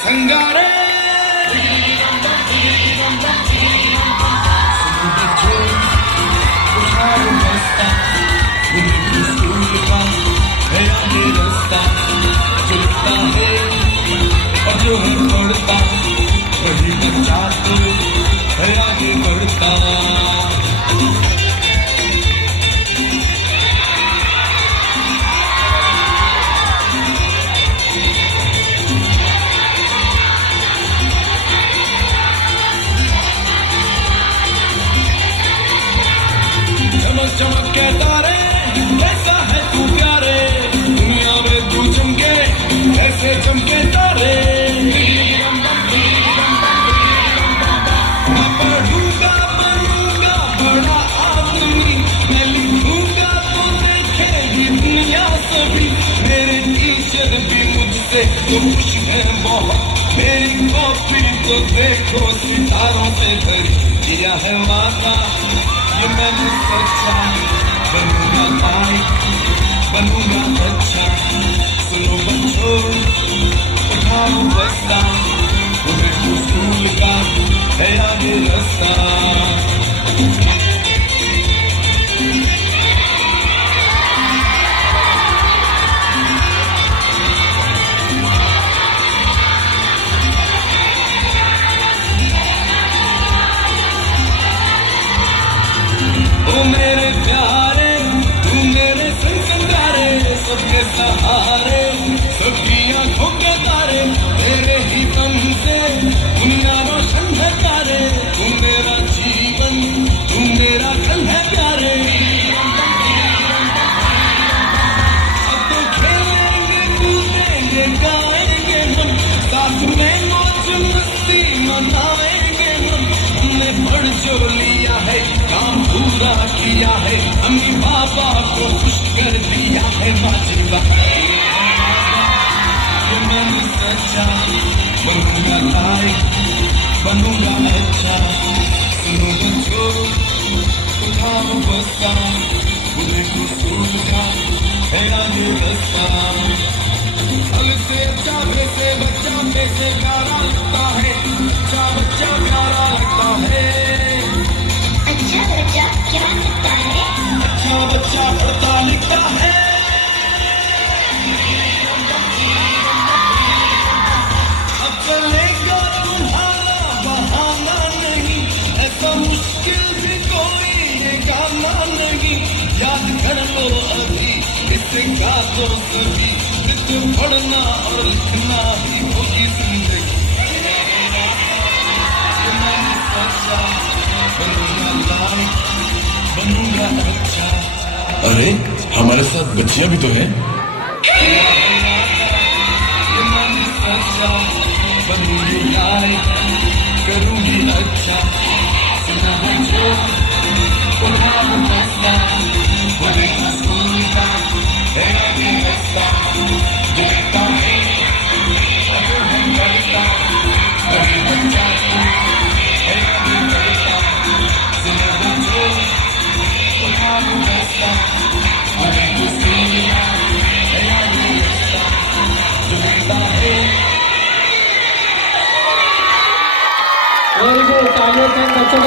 Sangare school का है आगे रास्ता चलता है और जो है पढ़ता वही बच्चा तो है आगे बढ़ता। चमक चमक के तारे ऐसा है तू प्यारे दुनिया में तू चमके ऐसे चमके तारे। मैं पढ़ूंगा बनूंगा बड़ा आदमी मैं लिखूंगा तो देखेगी दुनिया सभी। मेरे टीचर भी मुझसे तो खुश है बहुत मेरी कॉपी तो देखो सितारों से भरी दिया है वादा ये मैंने सोचा बनूंगा लाइक बनूंगा अच्छा। सुनो बच्चों उठाओ बस्ता तुम्हें स्कूल का है आगे रास्ता। ओ मेरे प्यारे तू मेरे संग प्यारे सबके सहारे सबकी आंखों के तारे तेरे ही दम से दुनिया रोशन है तारे। तू मेरा जीवन तू मेरा कल है प्यारे। अब तो खेलेंगे कूदेंगे गाएंगे हम साथ में मौज मस्ती मनाएंगे हम। हमने पढ़ जो लिया है काम पूरा किया है अम्मी पापा को खुश कर दिया है बाजीवा। ये मैंने सोचा बनूंगा लाइक बनूंगा अच्छा। सुनो बच्चों उठाओ बस्ता तुम्हें स्कूल का है आगे रास्ता। फल से अच्छा वैसे बच्चा वैसे प्यारा लगता है अच्छा बच्चा प्यारा लगता है। अच्छा बच्चा क्या लगता है? अच्छा बच्चा पढ़ता लिखता है। अब चलेगा तुम्हारा बहाना नहीं ऐसा मुश्किल भी कोई ये गाना नहीं। याद कर लो अभी इससे गा दो सभी सिर्फ पढ़ना और लिखना ही होगी जिंदगी। मैंने सोचा बनूंगा लाइक बनूंगा अच्छा। अरे हमारे साथ बच्चियां भी तो हैं। ये मैंने सोचा बनूंगी लाइक करूंगी अच्छा। सुना है जो उठाओ बस्ता तुम्हें स्कूल का है आगे रास्ता। जो लिखता है जो है पढ़ता वही बच्चा है आगे बढ़ता। सुना है जो उठाओ बस्ता तुम्हें स्कूल का है आगे रास्ता। जो लिखता है वेरी गुड। आगे बच्चों का